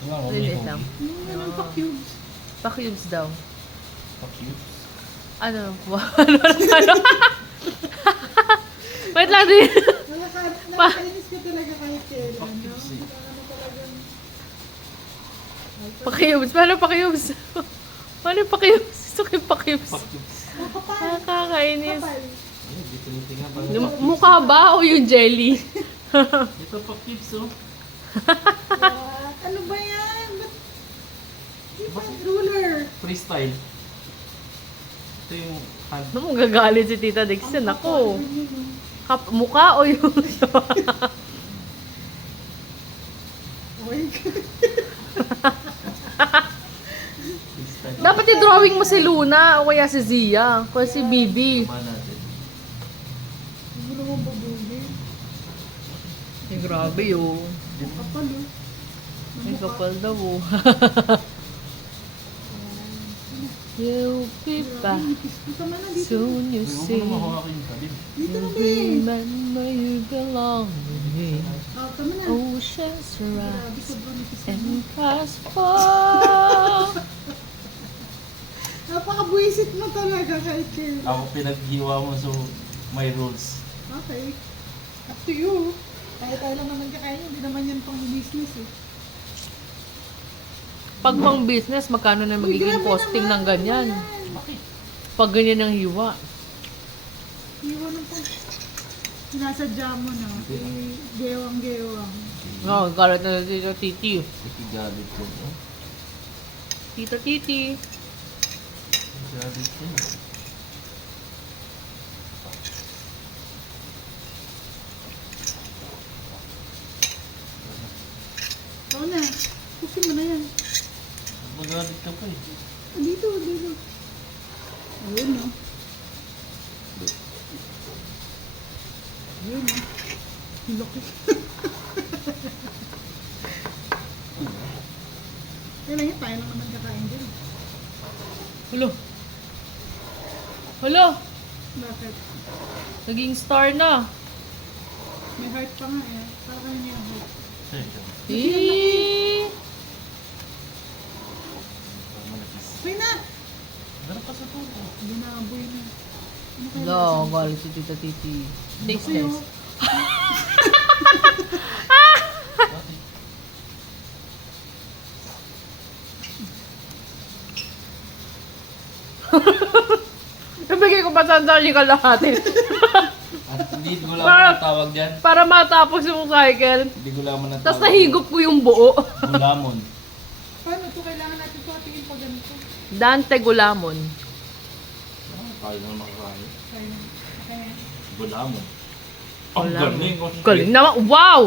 Wala ko, may Lilit lang. hoagie. Ano pa cubes? Pa-cubes daw. Pa-cubes. Ano? Ano? Wait lang din. Nakakainis ka talaga kahit kailan, no? Pa-cubes eh. Ano talagang... Pa-cubes. Paano pa-cubes? Paano yung pa-cubes? Gusto ko yung pa-cubes. Pa-cubes. Kapal. Nakakainis. Kapal. Ay, di tinitingnan pa. Yung mukha ba o yung jelly? Ito pa-cubes, oh. Ano ba yan? Ba't... Di ba ruler? Freestyle. Ito yung hand. Ano mong gagalit si Tita Dixon? Ako. Mukha o yung... Oy. Freestyle. Dapat i-drawing mo si Luna o kaya si Zia. O si Bibi. Tama natin. Hindi mo naman babuli. Ay, grabe yun. Kapal, oh. Ay, kapal daw oh. You be back. Dito man na, dito. Soon you Huwag mo see. na mahawakin yung talim. Dito na, You be. remember you belong with me. Tama na. Oceans Grabe, rise sobrang nipis na. and past fall. Napaka-buisit mo talaga kahit kailan. Ako pinaghiwa mo, so may rules. Okay. Up to you. Kahit tayo lang naman kakain, hindi naman yan pang business eh. Pag pang business, magkano na Uy, magiging grabe costing naman. ng ganyan? Ano yan? Bakit? Pag ganyan ang hiwa. Iwan ng pang... Sinasadya mo na. Eh, gewang-gewang. No, galit na Tita Titi. Kasi galit ko, no? Tita Titi. Galit ko. Oo na. Pusin mo na yan. Magalit ka pa eh. Dito, dito. Ayun na. Ayun na. Laki. Kailan yun, tayo lang naman kakain din. Hulo. Hulo. Bakit? Naging star na. May heart pa nga eh. Parang niya yung heart. Teka. Eh. Malakis. Uy na! Meron pa sa tubo. Binaboy na. Ano kaya No, lasa? galit si Tita Titi. Taste Sa'yo. test. Bakit? Nabigay ko pa sa yung kalahati. At hindi gulaman Para- ang tawag dyan. Para matapos yung cycle. Hindi gulaman ang tawag. Tapos nahigop ko yung buo. Gulamon. Paano ito? Kailangan natin ito atingin pa ganito. Dante Gulamon. Tayo na makakain. Kaya, kaya. Gulamon. Ang Gulamon. galing. Galing naman. Wow!